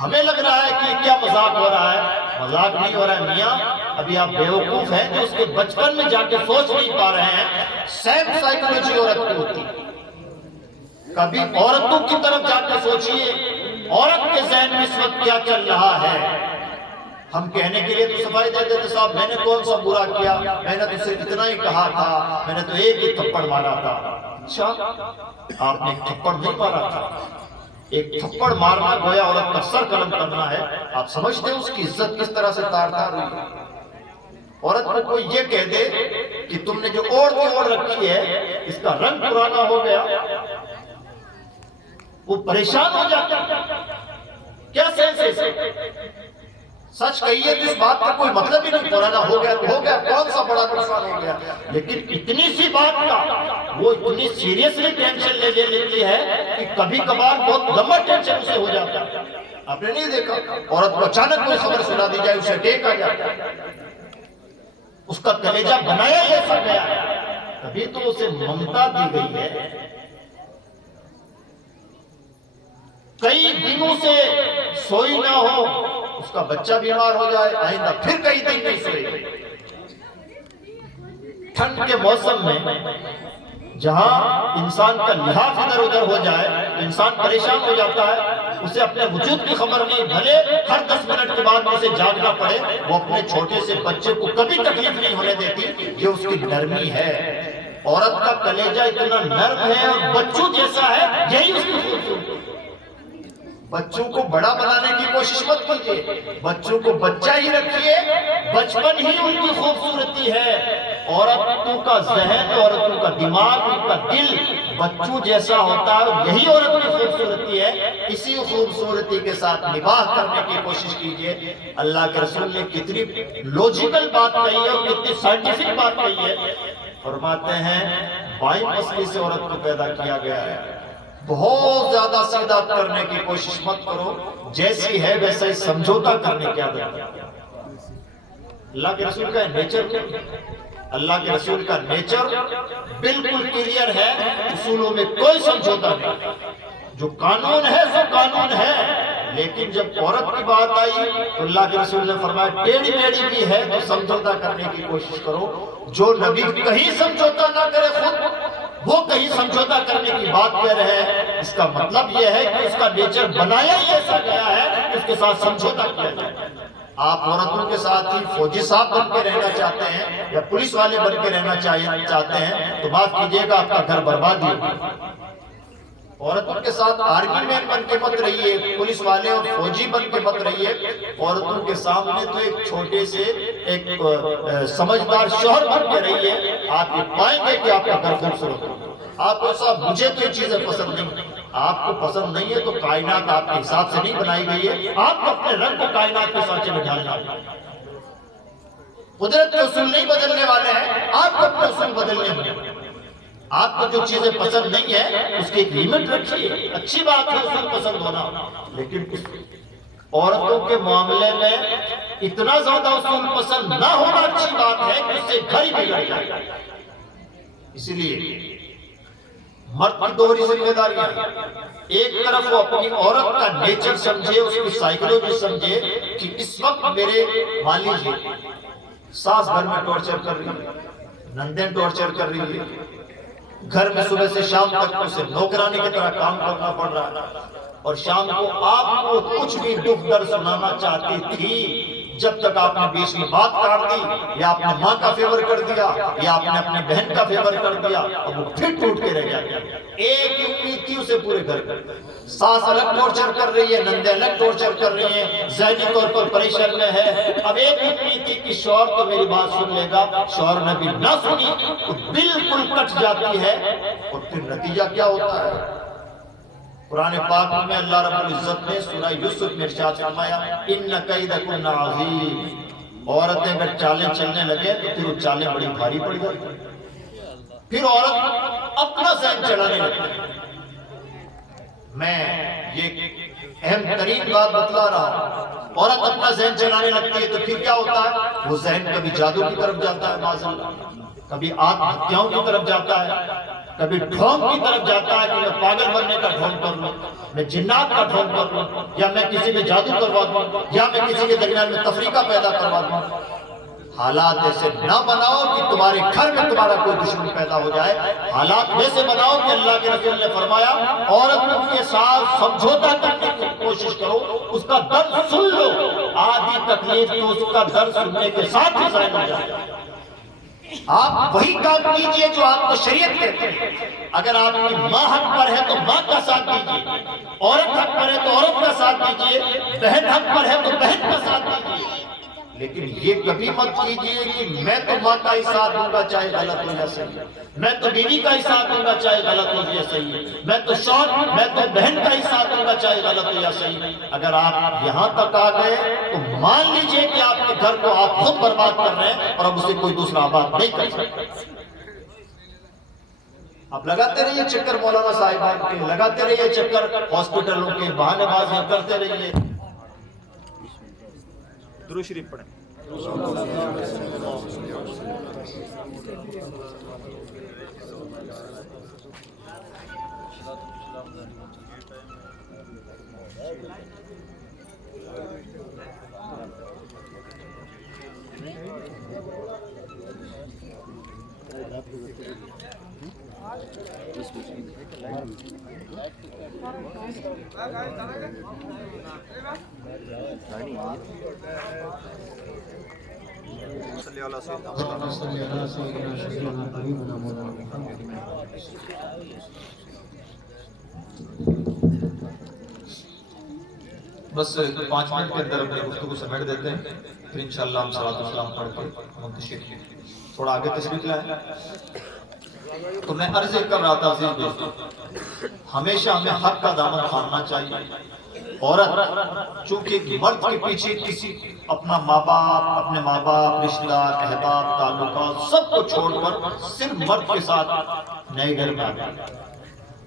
ہمیں لگ رہا ہے کہ کیا مذاق ہو رہا ہے، مذاق نہیں ہو رہا ہے میاں، ابھی آپ بیوقوف ہیں جو اس کے بچپن میں جا کے سوچ نہیں پا رہے ہیں۔ سیم سائیکالوجی عورت کی ہوتی ہے، کبھی عورتوں کی طرف جا کے سوچئے عورت کے ذہن میں اس وقت کیا چل رہا ہے۔ ہم کہنے کے لیے تو صفائی دے دیتے صاحب میں نے کون سا برا کیا، میں نے تو صرف اتنا ہی کہا تھا، میں نے تو ایک ہی تھپڑ مارا تھا۔ اچھا آپ نے ایک تھپڑ نہیں مارا تھا، ایک تھپڑ مارنا گویا عورت کا سر قلم کرنا ہے۔ آپ سمجھتے ہیں اس کی عزت کس طرح سے تار تار ہوئی؟ عورت کو کوئی یہ کہہ دے کہ تم نے جو اوڑھ رکھی ہے اس کا رنگ پرانا ہو گیا، وہ پریشان ہو جاتا ہے۔ کیا سینس ہے؟ سچ کہیے تو اس بات کا کوئی مطلب ہی نہیں، پرانا ہو گیا تو ہو گیا، کون سا بڑا نقصان ہو گیا، لیکن اتنی سی بات کا وہ اتنی سیریسلی ٹینشن لے لیتی ہے کہ کبھی کبھار بہت لمبا ٹینشن اسے ہو جاتا ہے۔ آپ نے نہیں دیکھا عورت کو اچانک کوئی خبر سنا دی جائے اسے ٹیک آ جاتا ہے، اس کا کلیجہ بنایا ایسا گیا ہے، کبھی تو اسے ممتا دی گئی ہے۔ کئی دنوں سے سوئی نہ ہو، اس کا بچہ بیمار ہو جائے، آئندہ پھر کئی دن نہیں سوئے۔ ٹھنڈ کے موسم میں جہاں انسان کا لحاظ ادھر ادھر ہو جائے انسان پریشان ہو جاتا ہے، اسے اپنے وجود کی خبر نہیں، بھلے ہر 10 منٹ کے بعد اسے جاگنا پڑے، وہ اپنے چھوٹے سے بچے کو کبھی تکلیف نہیں ہونے دیتی۔ یہ اس کی نرمی ہے، عورت کا کلیجہ اتنا نرم ہے اور بچوں جیسا ہے، یہی اس کی خوبصورتی۔ بچوں کو بڑا بنانے کی کوشش مت کیجیے، بچوں کو بچہ ہی رکھیے، بچپن ہی ان کی خوبصورتی ہے۔ عورتوں کا ذہن، عورتوں کا دماغ، ان کا دل بچوں جیسا ہوتا ہے، یہی عورت کی خوبصورتی ہے۔ اسی خوبصورتی کے ساتھ نباہ کرنے کی کوشش کیجیے۔ اللہ کے رسول نے کتنی لوجیکل بات کہی ہے اور کتنی سائنٹیفک بات کہی ہے، فرماتے ہیں 22 مسئلے سے عورت کو پیدا کیا گیا ہے، بہت زیادہ سیدھا کرنے کی کوشش مت کرو، جیسی ہے ویسا ہی سمجھوتا کرنے کی عادت ہے۔ اللہ کے رسول کا نیچر کیا؟ اللہ کے رسول کا نیچر بالکل کلیئر ہے، اصولوں میں کوئی سمجھوتا نہیں، جو قانون ہے وہ قانون ہے۔ لیکن جب عورت کی بات آئی تو اللہ کے رسول نے فرمایا ٹیڑھی میڑھی بھی ہے تو سمجھوتا کرنے کی کوشش کرو۔ جو نبی کہیں سمجھوتا نہ کرے خود وہ کہیں سمجھوتا کرنے کی بات کہہ رہے ہیں، اس کا مطلب یہ ہے کہ اس کا نیچر بنایا ہی ایسا گیا ہے کہ اس کے ساتھ سمجھوتا کیا جائے۔ آپ عورتوں کے ساتھ ہی فوجی صاحب بن کے رہنا چاہتے ہیں یا پولیس والے بن کے رہنا چاہتے ہیں تو بات کیجئے گا آپ کا گھر برباد ہی ہوگا۔ عورتوں کے ساتھ آرمی مین بن کے مت رہیے، پولیس والے اور فوجی بن کے مت رہیے۔ عورتوں کے سامنے تو ایک چھوٹے سے ایک سمجھدار شوہر بن کے رہیے، آپ یہ پائیں گے کہ آپ کا گھر خوبصورت ہوگا۔ آپ کو صاحب مجھے تو یہ چیزیں پسند نہیں، آپ کو پسند نہیں ہے تو کائنات آپ کے حساب سے نہیں بنائی گئی ہے، آپ کو اپنے رنگ کو کائنات کے سانچے میں ڈھالنا ہے۔ قدرت کے اصول نہیں بدلنے والے ہیں، آپ کو اپنے اصول بدلنے ہیں۔ آپ کو جو چیزیں پسند نہیں ہے اس کی ایک لیمٹ رکھیے، اچھی بات ہے اصول پسند ہونا، لیکن عورتوں کے معاملے میں اتنا زیادہ اصول پسند نہ ہونا اچھی بات ہے کہ اس سے گھر ہی بگڑ جائے۔ اسی لیے مرد کی دوہری ذمہ داریاں، ایک طرف وہ اپنی عورت کا نیچر سمجھے، اس کی سائیکلوجی سمجھے کہ اس وقت میرے مالی جی ساس گھر میں ٹارچر کر رہی ہے، نندیں ٹارچر کر رہی ہے، گھر میں صبح سے شام تک اسے نوکرانی کی طرح کام کرنا پڑ رہا ہے، اور شام کو آپ کو کچھ بھی دکھ درد سنانا چاہتی تھی، جب تک آپ نے بیچ میں بات کاٹ دی یا آپ نے ماں کا فیور کر دیا یا آپ نے اپنے بہن کا فیور کر دیا، اب وہ پھر ٹوٹ کے رہ جاتی ہے۔ ایک ہی امید تھی اسے پورے گھر کر، ساس الگ ٹارچر کر رہی ہے، نندے الگ ٹارچر کر رہی ہیں، ذہنی طور پر پریشر میں ہے، اب ایک امید تھی کہ شوہر تو میری بات سن لے گا، شوہر نے بھی نہ سنی تو بالکل کٹ جاتی ہے، اور پھر نتیجہ کیا ہوتا ہے؟ قرآن پاک میں اللہ رب العزت نے سورہ یوسف میں ارشاد فرمایا ان کیدکن عظیم، عورتیں اگر چالیں چلنے لگے تو پھر وہ چالیں بڑی بھاری پڑ جاتی ہیں۔ پھر عورت اپنا ذہن چلانے لگتی ہے۔ میں یہ اہم ترین بات بتلا رہا ہوں، عورت اپنا ذہن چلانے لگتی ہے تو پھر کیا ہوتا ہے؟ وہ ذہن کبھی جادو کی طرف جاتا ہے معاذ اللہ، کبھی آتم ہتیاؤں کی طرف جاتا ہے، کبھی ڈھونگ کی طرف جاتا ہے کہ میں پاگل بننے کا ڈھونگ کر لوں، میں جنات کا ڈھونگ کر لوں، یا میں کسی میں جادو کروا دوں، یا میں کسی کے درمیان میں تفریقہ پیدا کروا دوں۔ حالات ایسے نہ بناؤ کہ تمہارے گھر میں تمہارا کوئی دشمن پیدا ہو جائے، حالات ویسے بناؤ کہ اللہ کے رسول نے فرمایا عورت کے ساتھ سمجھوتا کرنے کی کوشش کرو، اس کا درد سن لو، آدھی تکلیف تو اس کا درد سننے کے ساتھ ہی ظاہر ہو جائے۔ آپ وہی کام کیجئے جو آپ کو شریعت کہتے ہیں۔ اگر آپ کی ماں حق پر ہے تو ماں کا ساتھ دیجئے، عورت حق پر ہے تو عورت کا ساتھ دیجئے، بہن حق پر ہے تو بہن کا ساتھ دیجئے، لیکن یہ کبھی مت کیجئے کہ میں تو ماں کا ہی ساتھ دوں گا چاہے غلط ہو یا صحیح، میں تو بیوی کا ہی ساتھ دوں گا چاہے غلط ہو یا صحیح، میں تو شوہر، میں تو بہن کا ہی ساتھ دوں گا چاہے غلط ہو یا صحیح۔ اگر آپ یہاں تک آ گئے تو مان لیجئے کہ آپ کے گھر کو آپ خود برباد کر رہے ہیں اور اب اسے کوئی دوسرا آباد نہیں کر سکتا۔ آپ لگاتے رہیے چکر مولانا صاحبان کے، لگاتے رہیے چکر ہاسپٹلوں کے، بہانے بازیاں کرتے رہیے۔ درود شریف پڑھیں۔ بس 5 منٹ کے اندر اپنی گفتگو سمیٹ دیتے ہیں، پھر انشاءاللہ ہم صلاۃ والسلام پڑھ کے منتشر تھوڑا آگے تشریف لائیں۔ تو میں عرض کر رہا تھا عزیز دوستو، ہمیشہ ہمیں حق کا دامن تھامنا چاہیے۔ عورت چونکہ مرد کے پیچھے کسی اپنا ماں باپ، رشتہ دار، احباب، تعلقات سب کو چھوڑ کر صرف مرد کے ساتھ نئے گھر میں آ گئی،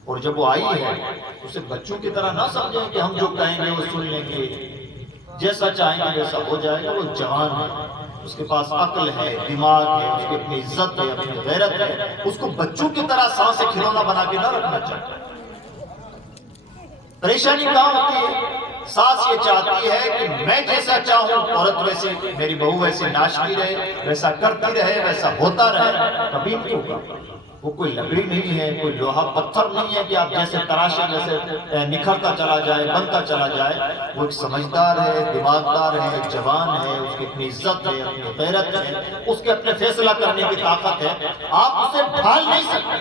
اور جب وہ آئی ہے اسے بچوں کی طرح نہ سمجھیں کہ ہم جو کہیں گے وہ سن لیں گے، جیسا چاہیں گے ویسا ہو جائے گا۔ وہ جوان ہے، اس کے پاس عقل ہے، دماغ ہے، اس کی اپنی عزت ہے، اپنی غیرت ہے، اس کو بچوں کی طرح سانس سے کھلونا بنا کے نہ رکھنا چاہیے۔ پریشانی کہاں ہوتی ہے؟ ساس یہ چاہتی ہے کہ میں جیسا چاہوں عورت ویسے، میری بہو ویسے ناشتی رہے، ویسا کرتی رہے، ویسا ہوتا رہے۔ کبھی نہیں ہوگا۔ وہ کوئی لکڑی نہیں ہے، کوئی لوہا پتھر نہیں ہے کہ آپ جیسے تراشیں ویسے نکھرتا چلا جائے، بنتا چلا جائے۔ وہ ایک سمجھدار ہے، دماغدار ہے، جوان ہے، اس کی اپنی عزت ہے، اپنی غیرت ہے، اس کے اپنے فیصلہ کرنے کی طاقت ہے۔ آپ اسے ڈھال نہیں سکتے۔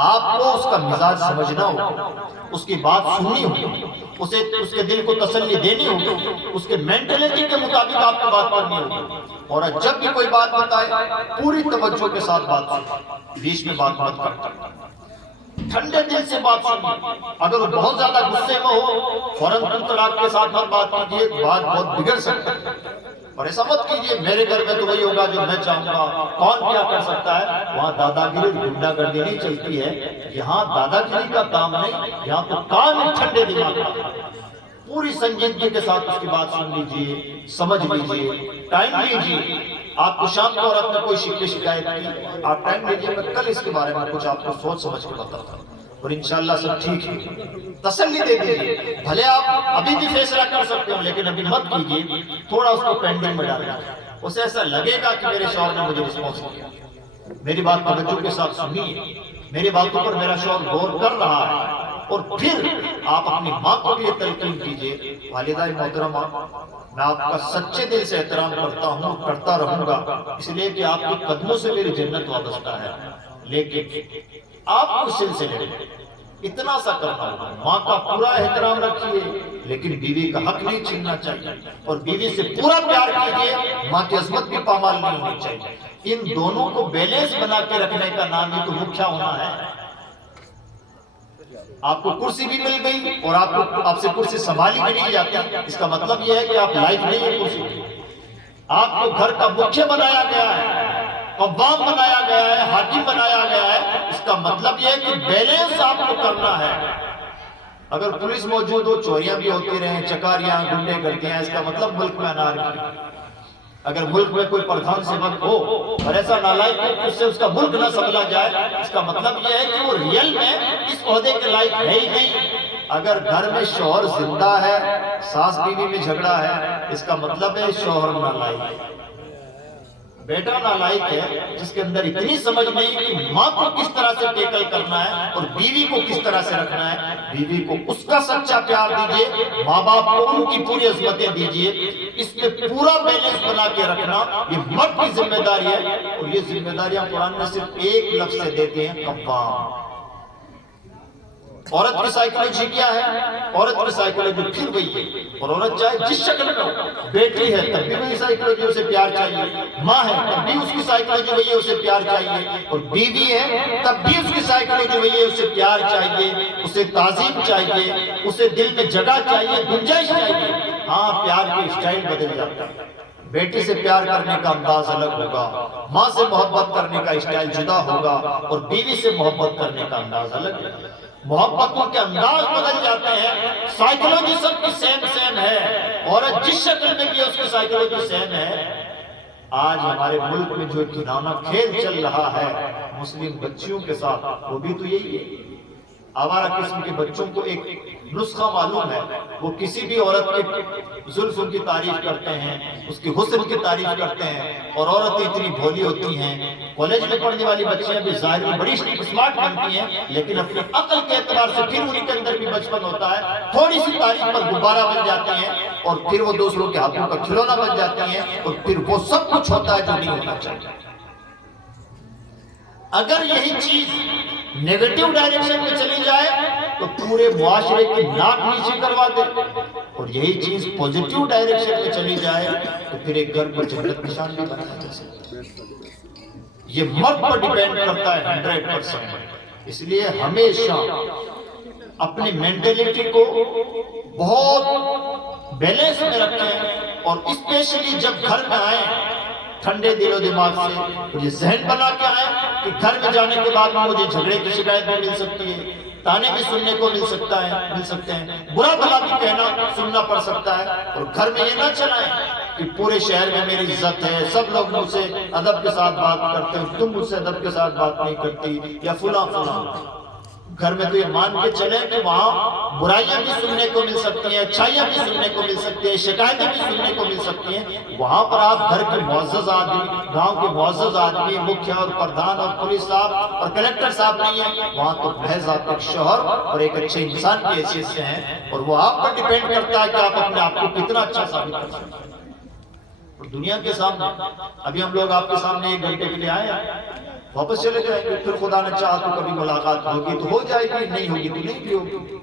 آپ کو اس کا مزاج سمجھنا ہوگا، اس کی بات سننی ہوگی، اس کے دل کو تسلی دینی ہوگی، اس کے مینٹلٹی کے مطابق آپ کو بات کرنی ہوگی۔ اور جب بھی کوئی بات بتائے پوری توجہ کے ساتھ بات سنیں، بیچ میں بات مت کریں، ٹھنڈے دل سے بات سنیں۔ اگر وہ بہت زیادہ غصے میں ہو فوراً طلاق کے ساتھ مت بات کیجیے، بات بہت بگڑ سکتی ہے۔ اور ایسا مت کیجئے میرے گھر میں تو وہی ہوگا جو میں چاہوں گا، کون کیا کر سکتا ہے۔ وہاں دادا گیری گنڈا گردی نہیں چلتی ہے، یہاں دادا گیری کا کام نہیں، یہاں تو کام ہے ٹھنڈے دماغ کا۔ پوری سنجیدگی کے ساتھ اس کی بات سن لیجئے، سمجھ لیجئے، ٹائم لیجئے۔ آپ کو شام کو عورت میں کوئی شکایت کی، آپ ٹائم لیجئے، میں کل اس کے بارے میں کچھ آپ کو سوچ سمجھ کے بتاتا ہوں، اور انشاءاللہ سب ٹھیک ہے۔ تسلی دے دیجئے، بھلے آپ ابھی بھی فیصلہ کر سکتے ہو لیکن ابھی مت کیجئے، تھوڑا اس کو پینڈنگ میں ڈالیں۔ اسے ایسا لگے گا کہ میرے شوہر نے مجھے رسپانس کیا، میری بات توجہ کے ساتھ سنیے، میری باتوں پر میرا شوہر غور کر رہا ہے۔ اور پھر آپ اپنی ماں کو بھی یہ تلقین کیجئے، والدہ محترمہ، میں آپ کا سچے دل سے احترام کرتا ہوں، کرتا رہوں گا، اس لیے کہ آپ کے قدموں سے میری جنت وابستہ ہے، لیکن آپ کو سلسلے میں اتنا سا کرنا ہوگا، ماں کا پورا احترام رکھیے لیکن بیوی کا حق نہیں چھیننا چاہیے، اور بیوی سے پورا پیار کیجئے، ماں کی عظمت بھی پامال نہیں ہونی چاہیے۔ ان دونوں کو بیلنس بنا کے رکھنے کا نام ہی تو مکھیا ہونا ہے۔ آپ کو کرسی بھی مل گئی اور آپ سے کرسی سنبھالی بھی نہیں جاتی، اس کا مطلب یہ ہے کہ آپ لائق نہیں ہے کرسی کی۔ آپ کو گھر کا مکھیا بنایا گیا ہے قوام بنایا گیا ہے، حاکم بنایا گیا ہے، اس کا مطلب یہ ہے کہ بیلنس آپ کو کرنا ہے۔ اگر پولیس موجود ہو، چوریاں بھی ہوتی رہیں، چکاریاں، گنڈے گردیاں، اس کا مطلب ملک میں انارکی۔ اگر ملک میں کوئی پردھان سیوک ہو اور ایسا نالائق ہے کہ اس سے اس کا ملک نہ سنبھلا جائے، اس کا مطلب یہ ہے کہ وہ ریئل میں اس عہدے کے لائق ہے ہی نہیں۔ اگر گھر میں شوہر زندہ ہے، ساس بیوی میں جھگڑا ہے، اس کا مطلب ہے شوہر نالائق ہے، بیٹا نالائق ہے، جس کے اندر اتنی سمجھ نہیں کہ ماں کو کس طرح سے ٹیکل کرنا ہے اور بیوی کو کس طرح سے رکھنا ہے۔ بیوی کو اس کا سچا پیار دیجئے، ماں باپ کو ان کی پوری عظمتیں دیجئے، اس میں پورا بیلنس بنا کے رکھنا یہ مرد کی ذمہ داری ہے۔ اور یہ ذمہ داریاں قرآن میں صرف ایک لفظ سے دیتے ہیں، قوام۔ عورت کی سائیکولوجی کیا ہے؟ عورت کی سائیکولوجی پھر وہی ہے، اور عورت چاہے جس شکل میں ہو، بیٹی ہے تب بھی وہی سائیکولوجی، اسے پیار چاہیے، ماں ہے تب بھی اس کی سائیکولوجی وہی ہے، اسے پیار چاہیے، اور بیوی ہے تب بھی اس کی سائیکولوجی وہی ہے، اسے پیار چاہیے، اسے تعظیم چاہیے، اسے دل میں جگہ چاہیے، گنجائش چاہیے۔ ہاں، پیار کی اسٹائل بدل جاتا ہے، بیٹی سے پیار کرنے کا انداز الگ ہوگا، ماں سے محبت کرنے کا اسٹائل جدا ہوگا، اور بیوی سے محبت کرنے کا انداز الگ ہے۔ محبتوں کے انداز بدل جاتے ہیں، سائیکولوجی سب کی سیم ہے، عورت جس شکل میں بھی اس کی سائیکولوجی سیم ہے۔ آج ہمارے ملک میں جو گھناؤنا کھیل چل رہا ہے مسلم بچیوں کے ساتھ، وہ بھی تو یہی ہے۔ آوارہ قسم کے بچوں کو ایک نسخہ معلوم ہے، وہ کسی بھی عورت کے زلف کی تعریف کرتے ہیں، اس کے حسن کی تعریف کرتے ہیں، اور عورتیں اتنی بھولی ہوتی ہیں۔ کالج میں پڑھنے والی بچیاں بھی ظاہر میں بڑی اسمارٹ بنتی ہیں، لیکن اپنی عقل کے اعتبار سے پھر ان کے اندر بھی بچپن ہوتا ہے، تھوڑی سی تعریف پر غبارہ بن جاتی ہیں، اور پھر وہ دوسروں کے ہاتھوں کا کھلونا بن جاتی ہیں، اور پھر وہ سب کچھ ہوتا ہے جو نہیں ہونا چاہیے۔ اگر یہی چیز نیگیٹو ڈائریکشن میں چلی جائے تو پورے معاشرے کی ناک نیچے کروا دے، اور یہی چیز پوزیٹیو ڈائریکشن میں چلی جائے تو پھر ایک گھر کو جنت نشان بھی بنایا جا سکتا ہے۔ یہ مرد پر ڈیپینڈ کرتا ہے 100%۔ اس لیے ہمیشہ اپنی مینٹیلیٹی کو بہت بیلنس میں رکھیں، اور اسپیشلی جب گھر میں آئیں ٹھنڈے دل و دماغ سے یہ ذہن بنا کے آئے کہ گھر میں جانے کے بعد مجھے جھگڑے کی شکایت بھی مل سکتی ہے، تانے بھی سننے کو مل سکتے ہیں، برا بھلا بھی کہنا سننا پڑ سکتا ہے، اور گھر میں یہ نہ چلائیں کہ پورے شہر میں میری عزت ہے، سب لوگ مجھ سے ادب کے ساتھ بات کرتے ہیں، تم مجھ سے ادب کے ساتھ بات نہیں کرتی، یا فلاں فلاں۔ گھر میں تو یہ مان کے چلیں کہ وہاں برائیاں بھی سننے کو مل سکتی ہیں، اچھائیاں بھی سننے کو مل سکتی ہیں، شکایتیں بھی سننے کو مل سکتی ہیں۔ وہاں پر آپ گھر کے معزز آدمی، گاؤں کے معزز آدمی، مکھیا اور پردھان اور پولیس صاحب اور کلیکٹر صاحب نہیں ہیں، وہاں تو محض آپ ایک شوہر اور ایک اچھے انسان کی حیثیت سے ہیں، اور وہ آپ پر ڈیپینڈ کرتا ہے کہ آپ اپنے آپ کو کتنا اچھا ثابت کر سکتے ہیں۔ اور دنیا کے سامنے ابھی ہم لوگ آپ کے سامنے 1 گھنٹے کے لیے آئے ہیں، واپس چلے جائیں گے، پھر خدا نہ چاہا تو کبھی ملاقات ہوگی تو ہو جائے گی، نہیں ہوگی تو نہیں بھی ہوگی۔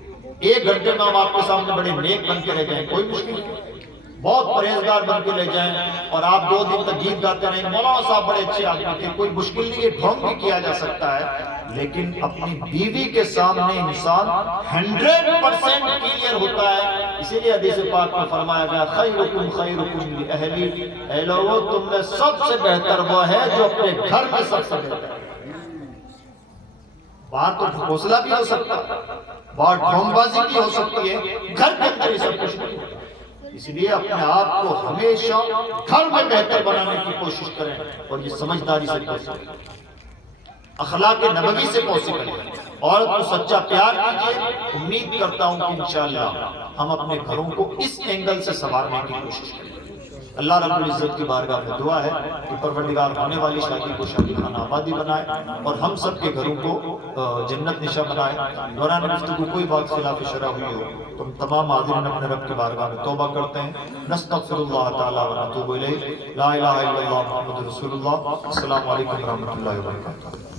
1 گھنٹے میں ہم آپ کے سامنے بڑے نیک بن کے رہ جائیں، کوئی مشکل نہیں، بہت پرہیزگار بن کے رہ جائیں، اور آپ 2 دن تک گیت گاتے رہیں، مولانا صاحب بڑے اچھے آدمی تھے، کوئی مشکل نہیں ہے، ڈھونگ بھی کیا جا سکتا ہے، لیکن اپنی بیوی کے سامنے انسان 100% کلیئر ہوتا ہے۔ اسی لیے حدیث پاک میں فرمایا گیا خیرکم خیرکم لأہلی، اے لوگو تم میں سب سے بہتر وہ ہے جو اپنے گھر میں سب سے بہتر ہے۔ باہر تو حوصلہ بھی ہو سکتا ہے، باہر ڈھونگ بازی بھی ہو سکتی ہے، گھر کے اندر یہ سب کچھ نہیں ہوتا۔ اس لیے اپنے آپ کو ہمیشہ گھر میں بہتر بنانے کی کوشش کریں، اور یہ سمجھداری سے پاسبل ہے، اخلاق نبوی سے پاسبل ہے۔ عورت کو سچا پیار کیجئے، امید کرتا ہوں کہ انشاءاللہ ہم اپنے گھروں کو اس اینگل سے سنوارنے کی کوشش کریں۔ اللہ رب العزت کی بارگاہ میں دعا ہے کہ پروردگار ہونے والی شادی کو شادی خانہ آبادی بنائے، اور ہم سب کے گھروں کو جنت نشاں بنائے۔ دوران گفتگو کوئی بات خلاف شرع ہوئی ہو تو ہم تمام حاضرین اپنے رب کی بارگاہ میں توبہ کرتے ہیں۔ نستغفر اللہ تعالی و نتوب الیہ، لا الہ الا اللہ محمد رسول اللہ۔ السلام علیکم ورحمۃ اللہ وبرکاتہ۔